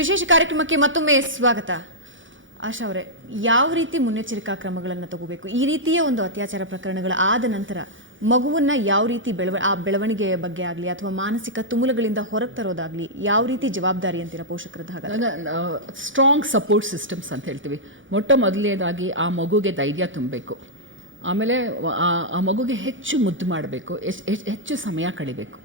ವಿಶೇಷ ಕಾರ್ಯಕ್ರಮಕ್ಕೆ ಮತ್ತೊಮ್ಮೆ ಸ್ವಾಗತ. ಆಶಾ ಅವರೇ, ಯಾವ ರೀತಿ ಮುನ್ನೆಚ್ಚರಿಕಾ ಕ್ರಮಗಳನ್ನು ತಗೋಬೇಕು? ಈ ರೀತಿಯ ಒಂದು ಅತ್ಯಾಚಾರ ಪ್ರಕರಣಗಳ ಆದ ನಂತರ ಮಗುವನ್ನ ಯಾವ ರೀತಿ ಆ ಬೆಳವಣಿಗೆಯ ಬಗ್ಗೆ ಆಗಲಿ ಅಥವಾ ಮಾನಸಿಕ ತುಮುಲಗಳಿಂದ ಹೊರಗೆ ತರೋದಾಗ್ಲಿ ಯಾವ ರೀತಿ ಜವಾಬ್ದಾರಿ ಅಂತೀರಾ ಪೋಷಕರದ್ದು? ಹಾಗಾದ್ರೆ ಸ್ಟ್ರಾಂಗ್ ಸಪೋರ್ಟ್ ಸಿಸ್ಟಮ್ಸ್ ಅಂತ ಹೇಳ್ತೀವಿ. ಮೊದಲನೇದಾಗಿ ಆ ಮಗುಗೆ ಧೈರ್ಯ ತುಂಬಬೇಕು. ಆಮೇಲೆ ಆ ಮಗುಗೆ ಹೆಚ್ಚು ಮುದ್ದು ಮಾಡಬೇಕು, ಹೆಚ್ಚು ಸಮಯ ಕಳಿಬೇಕು.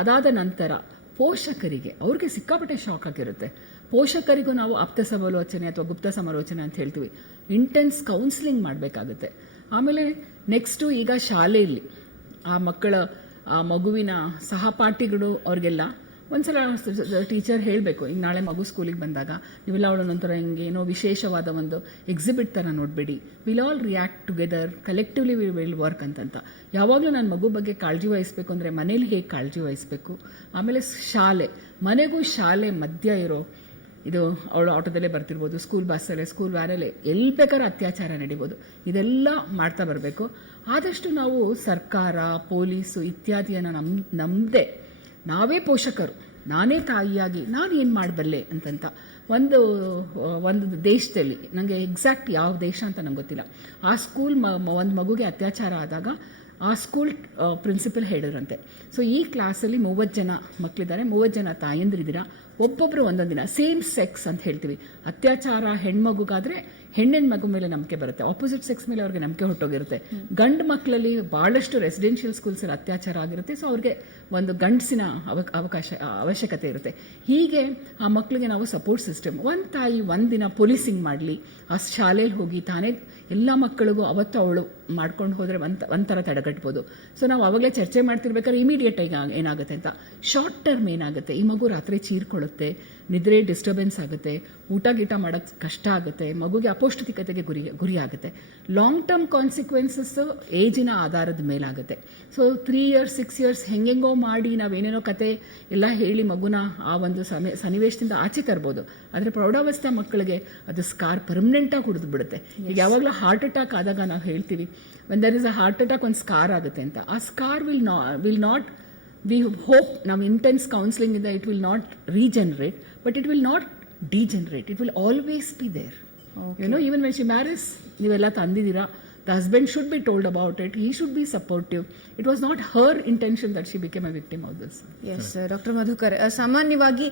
ಅದಾದ ನಂತರ ಪೋಷಕರಿಗೆ ಅವ್ರಿಗೆ ಸಿಕ್ಕಾಪಟ್ಟೆ ಶಾಕ್ ಆಗಿರುತ್ತೆ. ಪೋಷಕರಿಗೂ ನಾವು ಆಪ್ತ ಸಮಾಲೋಚನೆ ಅಥವಾ ಗುಪ್ತ ಸಮಾಲೋಚನೆ ಅಂತ ಹೇಳ್ತೀವಿ, ಇಂಟೆನ್ಸ್ ಕೌನ್ಸಿಲಿಂಗ್ ಮಾಡಬೇಕಾಗುತ್ತೆ. ಆಮೇಲೆ ನೆಕ್ಸ್ಟು ಈಗ ಶಾಲೆಯಲ್ಲಿ ಆ ಮಗುವಿನ ಸಹಪಾಠಿಗಳು ಅವ್ರಿಗೆಲ್ಲ ಒಂದ್ಸಲ ಟೀಚರ್ ಹೇಳಬೇಕು, ಈಗ ನಾಳೆ ಮಗು ಸ್ಕೂಲಿಗೆ ಬಂದಾಗ ನೀವೆಲ್ಲ ಅವಳ ನಂತರ ಹಿಂಗೆ ಏನೋ ವಿಶೇಷವಾದ ಒಂದು ಎಕ್ಸಿಬಿಟ್ ಥರ ನೋಡಬೇಡಿ, will all react together, collectively we will work ಅಂತಂತ. ಯಾವಾಗಲೂ ನಾನು ಮಗು ಬಗ್ಗೆ ಕಾಳಜಿ ವಹಿಸಬೇಕು ಅಂದರೆ ಮನೇಲಿ ಹೇಗೆ ಕಾಳಜಿ ವಹಿಸಬೇಕು. ಆಮೇಲೆ ಮನೆಗೂ ಶಾಲೆ ಮಧ್ಯ ಇರೋ ಇದು ಅವಳು ಆಟೋದಲ್ಲೇ ಬರ್ತಿರ್ಬೋದು, ಸ್ಕೂಲ್ ಬಸ್ಸಲ್ಲೇ, ಸ್ಕೂಲ್ ವ್ಯಾನಲ್ಲೇ, ಎಲ್ಲಿ ಬೇಕಾದ್ರೂ ಅತ್ಯಾಚಾರ ನಡೀಬೋದು. ಇದೆಲ್ಲ ಮಾಡ್ತಾ ಬರಬೇಕು. ಆದಷ್ಟು ನಾವು ಸರ್ಕಾರ, ಪೊಲೀಸು ಇತ್ಯಾದಿಯನ್ನು ನಮ್ಮದೇ ನಾವೇ ಪೋಷಕರು, ನಾನೇ ತಾಯಿಯಾಗಿ ನಾನು ಏನು ಮಾಡಬಲ್ಲೆ ಅಂತಂತ ಒಂದು ದೇಶದಲ್ಲಿ, ನನಗೆ ಎಕ್ಸಾಕ್ಟ್ ಯಾವ ದೇಶ ಅಂತ ನಂಗೆ ಗೊತ್ತಿಲ್ಲ, ಆ ಸ್ಕೂಲ್ ಒಂದು ಮಗುಗೆ ಅತ್ಯಾಚಾರ ಆದಾಗ ಆ ಸ್ಕೂಲ್ ಪ್ರಿನ್ಸಿಪಲ್ ಹೇಳಿದ್ರಂತೆ, ಸೊ ಈ ಕ್ಲಾಸಲ್ಲಿ 30 ಜನ ಮಕ್ಕಳಿದ್ದಾರೆ, 30 ಜನ ತಾಯಂದಿರಿದ್ದೀರಾ, ಒಬ್ಬೊಬ್ಬರು ಒಂದೊಂದು ದಿನ ಸೇಮ್ ಸೆಕ್ಸ್ ಅಂತ ಹೇಳ್ತೀವಿ. ಅತ್ಯಾಚಾರ ಹೆಣ್ಮಗುಗಾದರೆ ಹೆಣ್ಣಿನ ಮಗು ಮೇಲೆ ನಂಬಿಕೆ ಬರುತ್ತೆ, ಆಪೋಸಿಟ್ ಸೆಕ್ಸ್ ಮೇಲೆ ಅವ್ರಿಗೆ ನಂಬಿಕೆ ಹೊಟ್ಟೋಗಿರುತ್ತೆ. ಗಂಡು ಮಕ್ಕಳಲ್ಲಿ ಭಾಳಷ್ಟು ರೆಸಿಡೆನ್ಷಿಯಲ್ ಸ್ಕೂಲ್ಸಲ್ಲಿ ಅತ್ಯಾಚಾರ ಆಗಿರುತ್ತೆ, ಸೊ ಅವ್ರಿಗೆ ಒಂದು ಗಂಡಸಿನ ಅವಶ್ಯಕತೆ ಇರುತ್ತೆ. ಹೀಗೆ ಆ ಮಕ್ಕಳಿಗೆ ನಾವು ಸಪೋರ್ಟ್ ಸಿಸ್ಟಮ್, ಒಂದು ತಾಯಿ ಒಂದಿನ ಪೊಲೀಸಿಂಗ್ ಮಾಡಲಿ, ಆ ಶಾಲೆಯಲ್ಲಿ ಹೋಗಿ ತಾನೇ ಎಲ್ಲ ಮಕ್ಕಳಿಗೂ ಅವತ್ತು ಅವಳು ಮಾಡ್ಕೊಂಡು ಹೋದರೆ ಒಂಥರ ತಡೆಗಟ್ಬೋದು. ಸೊ ನಾವು ಅವಾಗಲೇ ಚರ್ಚೆ ಮಾಡ್ತಿರ್ಬೇಕಾದ್ರೆ ಇಮಿಡಿಯೇಟ್ ಆಗಿ ಏನಾಗುತ್ತೆ ಅಂತ, ಶಾರ್ಟ್ ಟರ್ಮ್ ಏನಾಗುತ್ತೆ, ಈ ಮಗು ರಾತ್ರಿ ಚೀರ್ಕೊಳ್ಳುತ್ತೆ, ನಿದ್ರೆ ಡಿಸ್ಟರ್ಬೆನ್ಸ್ ಆಗುತ್ತೆ, ಊಟ ಗೀಟ ಮಾಡೋಕ್ಕೆ ಕಷ್ಟ ಆಗುತ್ತೆ, ಮಗುಗೆ ಅಪೌಷ್ಟಿಕತೆಗೆ ಗುರಿ ಆಗುತ್ತೆ. ಲಾಂಗ್ ಟರ್ಮ್ ಕಾನ್ಸಿಕ್ವೆನ್ಸಸ್ ಏಜಿನ ಆಧಾರದ ಮೇಲಾಗುತ್ತೆ. ಸೊ 3 years 6 years ಹೆಂಗೆಂಗೋ ಮಾಡಿ ನಾವೇನೇನೋ ಕತೆ ಎಲ್ಲ ಹೇಳಿ ಮಗುನ ಆ ಒಂದು ಸನ್ನಿವೇಶದಿಂದ ಆಚೆ ತರ್ಬೋದು. ಆದರೆ ಪ್ರೌಢಾವಸ್ಥೆ ಮಕ್ಕಳಿಗೆ ಅದು ಸ್ಕಾರ್ ಪರ್ಮನೆಂಟಾಗಿ ಹುಡಿದು ಬಿಡುತ್ತೆ. ಈಗ ಯಾವಾಗಲೂ ಹಾರ್ಟ್ ಅಟ್ಯಾಕ್ ಆದಾಗ ನಾವು ಹೇಳ್ತೀವಿ, when there is a heart attack ಒಂದು ಸ್ಕಾರ್ ಆಗುತ್ತೆ ಅಂತ. ಆ scar will not we hope now intense counseling in that it will not regenerate, but it will not degenerate, it will always be there. Okay. You know, even when she marries, nivella tandidira, the husband should be told about it, he should be supportive. It was not her intention that she became a victim of this. Yes, Dr. Madhukar, ಸಾಮಾನ್ಯವಾಗಿ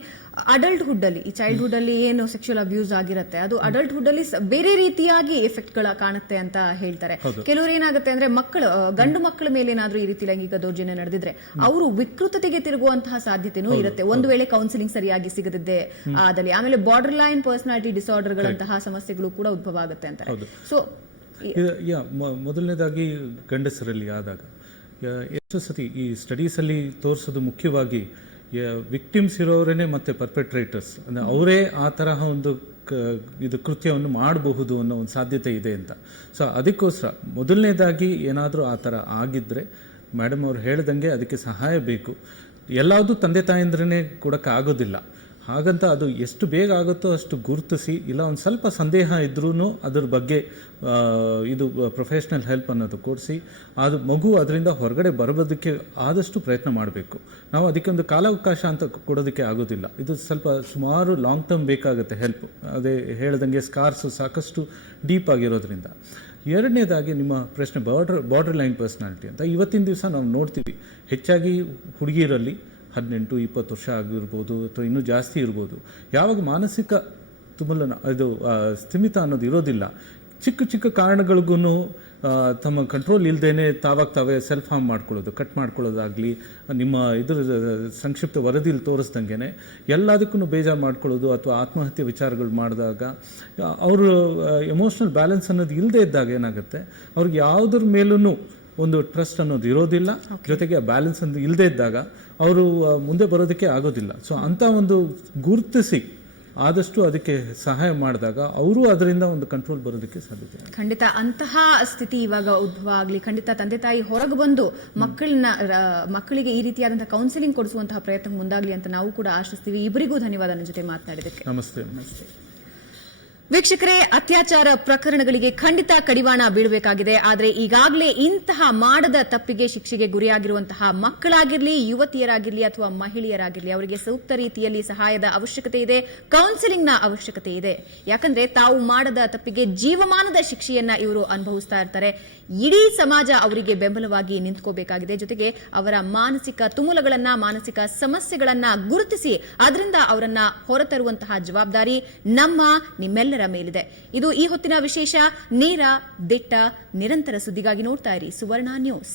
adulthood ಅಲ್ಲಿ, ಈ childhood ಅಲ್ಲಿ ಏನು sexual abuse ಆಗಿರುತ್ತೆ ಅದು adulthood ಅಲ್ಲಿ ಬೇರೆ ರೀತಿಯಾಗಿ ಎಫೆಕ್ಟ್ಗಳ ಕಾಣುತ್ತೆ ಅಂತ ಹೇಳ್ತಾರೆ. ಕೆಲವರು ಏನಾಗುತ್ತೆ ಅಂದ್ರೆ ಗಂಡು ಮಕ್ಕಳ ಮೇಲೆ ಏನಾದ್ರೂ ಈ ರೀತಿ ಲೈಂಗಿಕ ದೌರ್ಜನ್ಯ ನಡೆದಿದ್ರೆ ಅವರು ವಿಕೃತತೆಗೆ ತಿರುಗುವಂತಹ ಸಾಧ್ಯತೆನೂ ಇರುತ್ತೆ, ಒಂದು ವೇಳೆ ಕೌನ್ಸಿಲಿಂಗ್ ಸರಿಯಾಗಿ ಸಿಗದಿದ್ದೆ ಆದಲ್ಲಿ. ಆಮೇಲೆ ಬಾರ್ಡರ್ ಲೈನ್ ಪರ್ಸನಾಲಿಟಿ ಡಿಸಾರ್ಡರ್ ಗಳಂತಹ ಸಮಸ್ಯೆಗಳು ಕೂಡ ಉದ್ಭವ ಆಗುತ್ತೆ ಅಂತಾರೆ. ಸೊ ಮೊದಲನೇದಾಗಿ ಗಂಡಸರಲ್ಲಿ ಆದಾಗ ಎಷ್ಟು ಸತಿ ಈ ಸ್ಟಡೀಸಲ್ಲಿ ತೋರಿಸೋದು ಮುಖ್ಯವಾಗಿ ವಿಕ್ಟಿಮ್ಸ್ ಇರೋರೇನೆ ಮತ್ತು ಪರ್ಪೆಟ್ರೇಟರ್ಸ್ ಅಂದರೆ ಅವರೇ ಆ ತರಹ ಒಂದು ಇದು ಕೃತ್ಯವನ್ನು ಮಾಡಬಹುದು ಅನ್ನೋ ಒಂದು ಸಾಧ್ಯತೆ ಇದೆ ಅಂತ. ಸೊ ಅದಕ್ಕೋಸ್ಕರ ಮೊದಲನೇದಾಗಿ ಏನಾದರೂ ಆ ಥರ ಆಗಿದ್ದರೆ ಮೇಡಮ್ ಅವ್ರು ಹೇಳ್ದಂಗೆ ಅದಕ್ಕೆ ಸಹಾಯ ಬೇಕು. ಎಲ್ಲದೂ ತಂದೆ ತಾಯಂದ್ರೇ ಕೊಡೋಕ್ಕಾಗೋದಿಲ್ಲ, ಹಾಗಂತ ಅದು ಎಷ್ಟು ಬೇಗ ಆಗುತ್ತೋ ಅಷ್ಟು ಗುರುತಿಸಿ, ಇಲ್ಲ ಒಂದು ಸ್ವಲ್ಪ ಸಂದೇಹ ಇದ್ರೂ ಅದ್ರ ಬಗ್ಗೆ ಇದು ಪ್ರೊಫೆಷ್ನಲ್ ಹೆಲ್ಪ್ ಅನ್ನೋದು ಕೊಡಿಸಿ ಅದು ಮಗು ಅದರಿಂದ ಹೊರಗಡೆ ಬರೋದಕ್ಕೆ ಆದಷ್ಟು ಪ್ರಯತ್ನ ಮಾಡಬೇಕು. ನಾವು ಅದಕ್ಕೆ ಒಂದು ಕಾಲಾವಕಾಶ ಅಂತ ಕೊಡೋದಕ್ಕೆ ಆಗೋದಿಲ್ಲ, ಇದು ಸುಮಾರು ಲಾಂಗ್ ಟರ್ಮ್ ಬೇಕಾಗುತ್ತೆ ಹೆಲ್ಪ್. ಅದೇ ಹೇಳ್ದಂಗೆ ಸ್ಕಾರ್ಸು ಸಾಕಷ್ಟು ಡೀಪ್ ಆಗಿರೋದ್ರಿಂದ. ಎರಡನೇದಾಗಿ ನಿಮ್ಮ ಪ್ರಶ್ನೆ ಬಾರ್ಡರ್ ಲೈನ್ ಪರ್ಸನಾಲಿಟಿ ಅಂತ ಇವತ್ತಿನ ದಿವಸ ನಾವು ನೋಡ್ತೀವಿ, ಹೆಚ್ಚಾಗಿ ಹುಡುಗಿಯರಲ್ಲಿ 18-20 ವರ್ಷ ಆಗಿರ್ಬೋದು ಅಥವಾ ಇನ್ನೂ ಜಾಸ್ತಿ ಇರ್ಬೋದು, ಯಾವಾಗ ಮಾನಸಿಕ ತುಮುಲನ ಇದು ಸ್ಥಿಮಿತ ಅನ್ನೋದು ಇರೋದಿಲ್ಲ, ಚಿಕ್ಕ ಚಿಕ್ಕ ಕಾರಣಗಳಿಗೂ ತಮ್ಮ ಕಂಟ್ರೋಲ್ ಇಲ್ಲದೇನೆ ತಾವೇ ಸೆಲ್ಫ್ ಹಾರ್ಮ್ ಮಾಡ್ಕೊಳ್ಳೋದು, ಕಟ್ ಮಾಡ್ಕೊಳ್ಳೋದಾಗಲಿ, ನಿಮ್ಮ ಇದ್ರ ಸಂಕ್ಷಿಪ್ತ ವರದಿಲಿ ತೋರಿಸ್ದಂಗೆ ಎಲ್ಲದಕ್ಕೂ ಬೇಜಾರು ಮಾಡ್ಕೊಳ್ಳೋದು ಅಥವಾ ಆತ್ಮಹತ್ಯೆ ವಿಚಾರಗಳು ಮಾಡಿದಾಗ ಅವರು ಎಮೋಷ್ನಲ್ ಬ್ಯಾಲೆನ್ಸ್ ಅನ್ನೋದು ಇಲ್ಲದೆ ಇದ್ದಾಗ ಏನಾಗುತ್ತೆ, ಅವ್ರಿಗೆ ಯಾವುದ್ರ ಮೇಲೂ ಒಂದು ಟ್ರಸ್ಟ್ ಅನ್ನೋದು ಇರೋದಿಲ್ಲ, ಜೊತೆಗೆ ಬ್ಯಾಲೆನ್ಸ್ ಅಂತ ಇಲ್ಲದೆ ಇದ್ದಾಗ ಅವರು ಮುಂದೆ ಬರೋದಕ್ಕೆ ಆಗೋದಿಲ್ಲ. ಸೊ ಅಂಥ ಒಂದು ಗುರುತಿಸಿ ಆದಷ್ಟು ಅದಕ್ಕೆ ಸಹಾಯ ಮಾಡಿದಾಗ ಅವರು ಅದರಿಂದ ಒಂದು ಕಂಟ್ರೋಲ್ ಬರೋದಕ್ಕೆ ಸಾಧ್ಯತೆ. ಖಂಡಿತ ಅಂತಹ ಸ್ಥಿತಿ ಇವಾಗ ಉದ್ಭವ ಆಗಲಿ, ಖಂಡಿತ ತಂದೆ ತಾಯಿ ಹೊರಗೆ ಬಂದು ಮಕ್ಕಳಿಗೆ ಈ ರೀತಿಯಾದಂತಹ ಕೌನ್ಸಿಲಿಂಗ್ ಕೊಡಿಸುವಂತಹ ಪ್ರಯತ್ನ ಮುಂದಾಗಲಿ ಅಂತ ನಾವು ಕೂಡ ಆಶಿಸ್ತೀವಿ. ಇಬ್ಬರಿಗೂ ಧನ್ಯವಾದ ನನ್ನ ಜೊತೆ ಮಾತನಾಡಿದಕ್ಕೆ. ನಮಸ್ತೆ. ನಮಸ್ತೆ. ವೀಕ್ಷಕರೇ, ಅತ್ಯಾಚಾರ ಪ್ರಕರಣಗಳಿಗೆ ಖಂಡಿತ ಕಡಿವಾಣ ಬೀಳಬೇಕಾಗಿದೆ. ಆದರೆ ಈಗಾಗಲೇ ಇಂತಹ ಮಾಡದ ತಪ್ಪಿಗೆ ಶಿಕ್ಷೆಗೆ ಗುರಿಯಾಗಿರುವಂತಹ ಮಕ್ಕಳಾಗಿರಲಿ, ಯುವತಿಯರಾಗಿರಲಿ ಅಥವಾ ಮಹಿಳೆಯರಾಗಿರಲಿ, ಅವರಿಗೆ ಸೂಕ್ತ ರೀತಿಯಲ್ಲಿ ಸಹಾಯದ ಅವಶ್ಯಕತೆ ಇದೆ, ಕೌನ್ಸಿಲಿಂಗ್ನ ಅವಶ್ಯಕತೆ ಇದೆ. ಯಾಕಂದ್ರೆ ತಾವು ಮಾಡದ ತಪ್ಪಿಗೆ ಜೀವಮಾನದ ಶಿಕ್ಷೆಯನ್ನ ಇವರು ಅನುಭವಿಸ್ತಾ ಇರ್ತಾರೆ. ಇಡೀ ಸಮಾಜ ಅವರಿಗೆ ಬೆಂಬಲವಾಗಿ ನಿಂತ್ಕೋಬೇಕಾಗಿದೆ. ಜೊತೆಗೆ ಅವರ ಮಾನಸಿಕ ತುಮುಲಗಳನ್ನ, ಮಾನಸಿಕ ಸಮಸ್ಯೆಗಳನ್ನ ಗುರುತಿಸಿ ಅದರಿಂದ ಅವರನ್ನ ಹೊರತರುವಂತಹ ಜವಾಬ್ದಾರಿ ನಿಮ್ಮೆಲ್ಲರ ಮೇಲಿದೆ. ಇದು ಈ ಹೊತ್ತಿನ ವಿಶೇಷ. ನೇರ, ದಿಟ್ಟ, ನಿರಂತರ ಸುದ್ದಿಗಾಗಿ ನೋಡ್ತಾ ಇರಿ ಸುವರ್ಣ ನ್ಯೂಸ್.